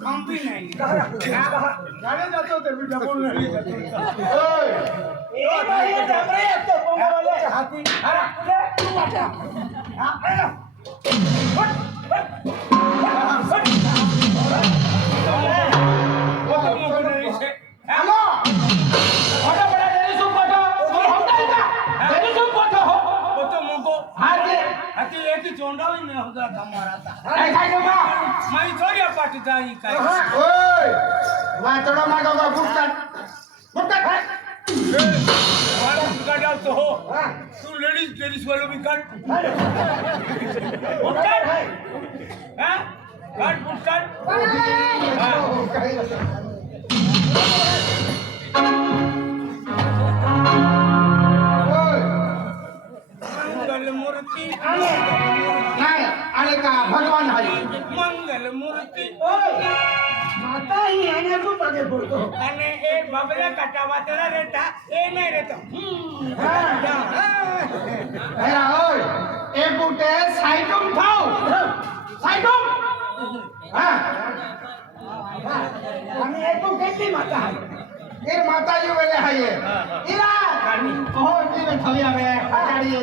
કંપી નહીં ઘરે જતો તે બીજા બોલ નહીં જતો ना हो माई थोडी पाठी जाई काय ओय वाचडा मागा बा फुटतात हो। तू लेडीज लेडीज वालो मी काढ फुट काढ हा? ભગવાન હારી મંગલ મૂર્તિ માતા હી એને કો પગે પડતો અને એ બબલા કટાવા તેના રહેતા એ નહીં રહેતો. હેરા ઓય એ બુટે સાઈડમ થાવ સાઈડમ હા. અને એ તો કેટલી માતા એ માતાજી વેલે હાયે. ઈરા! ઓહો જીવે થવ્યા આવે ખાટાડી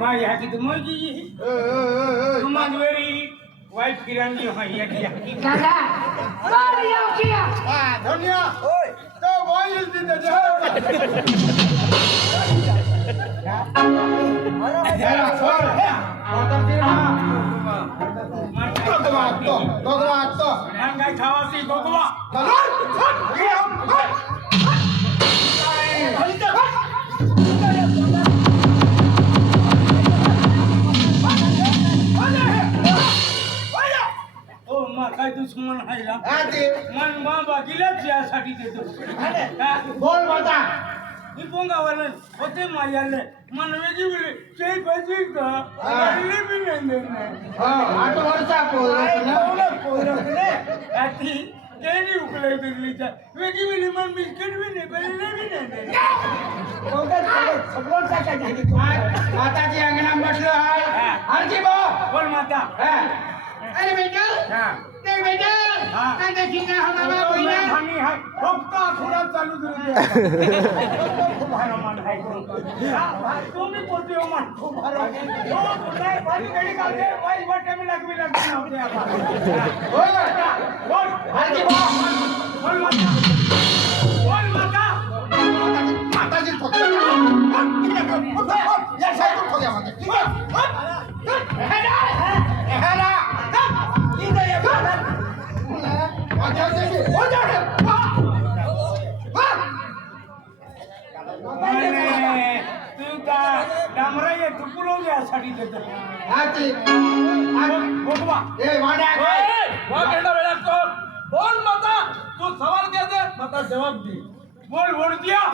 મારી હાકી તો મોજી તમારી વેરી વાઈફ કિરાણની હોય યાકી હાકી દાદા મારી હાકી હા ધન્યા. ઓય. તો काय दुश्मन आहे ना मन मा बाकीलाच यासाठी देतो अरे, हा? बोल बोलता मी पोंगावर होते माझ्याले मनवेची वेळी ते पैसे ग, बी नाही देणार. हो आठ वर्षा पोर काय असं वेगळी वेळी मग बिस्किट बी नाही पहिले बी नाही देणार. माताची अंगणा म्हटलं आहे. हा. हरजी बोल माता. अरे बेटा. हा. डॉक्टर बैठा कांदा शिंगा हमारा बैठा हमी है. फक्त आठवडा चालू तुम्ही मी ಆರ್ತಿ ಹೋಗುವ ಏ ವಾಡ ವಾಕಂಡ ಬೆಳಕೋ બોલ માતા તું સવાલ કે દે માતા જવાબ દે. બોલ બોલ દિયા.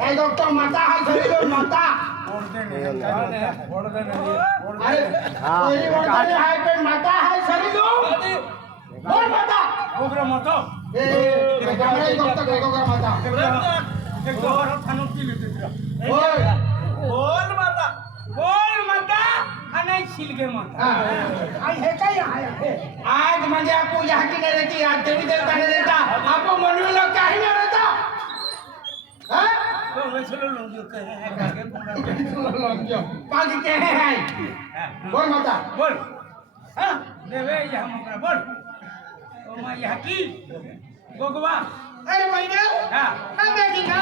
એ. ડોક્ટર માતા હા. સરી દો માતા બોલ नाही शिलगे माता आणि हे। काय आहे आज म्हणजे पूजा की नाही देती आज देवी देवता नाही देता आपण म्हणून लोक काही नाही देता पागी हाँ? के हैं हाँ। बोल माता। बोल। हाँ? देवे यहाँ मकरा बोल। ओ माँ यहाँ की? गोगवा। अरे मैंने हाँ। मैं देखी ना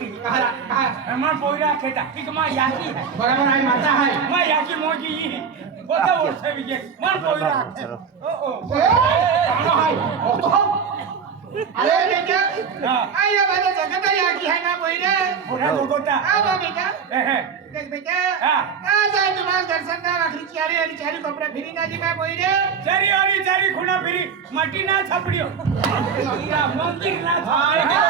मन पोइरा खेता कि मैं याकी है। बराबर आई माता है। मैं याकी मोजी ही बोलता तो हाँ। और से भी मन पोइरा ओ ओ ओ। तो अरे बेटा हाँ। आई ये बात तो जगत याकी है ना पोइरा पूरा भगोता आ बा बेटा। देख बेटा। हाँ। आ जा तुम्हारे दर्शन का आखिरी चारी और चारी कपड़े फिरी ना जी मैं पोइरे चारी और चारी खुना फिरी। मटी ना छपड़ियो। मंदिर ना छपड़ियो।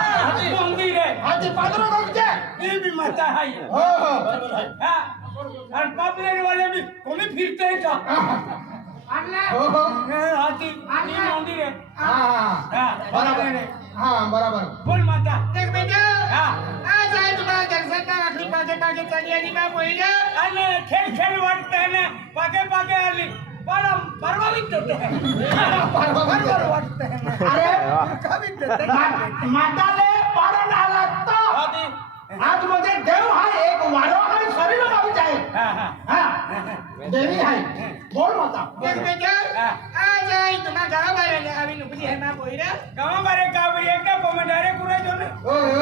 पादरो बघते मी मी माता आहे हो हो हाँ, बरोबर आहे हा आणि पापलेट वाले मी कोणी फिरते का आणले हो। हो हाती आणि मंदिर आहे हा। हा। बरोबर। हा बरोबर। बोल माता। देख बेटा। हा। आज आहे तुम्हाला दर्शन का आखरी पागे पागे चली आली का पहिले आणि खेळ खेळ वाटते ना। पागे पागे आली बड़ा प्रभावित होते हैं। प्रभावित वाटते हैं। अरे प्रभावित होते हैं। माता ले पारण आज मध्ये देव हा एक वारो है शरीर गावी जाय। हाँ हाँ. हा. देवी आहे बोल माता. आज आहे तुम्हाला घरा बाहेर आवी नुकली आहे मा महिने कहाँ बारे कहाँ बारे एक ना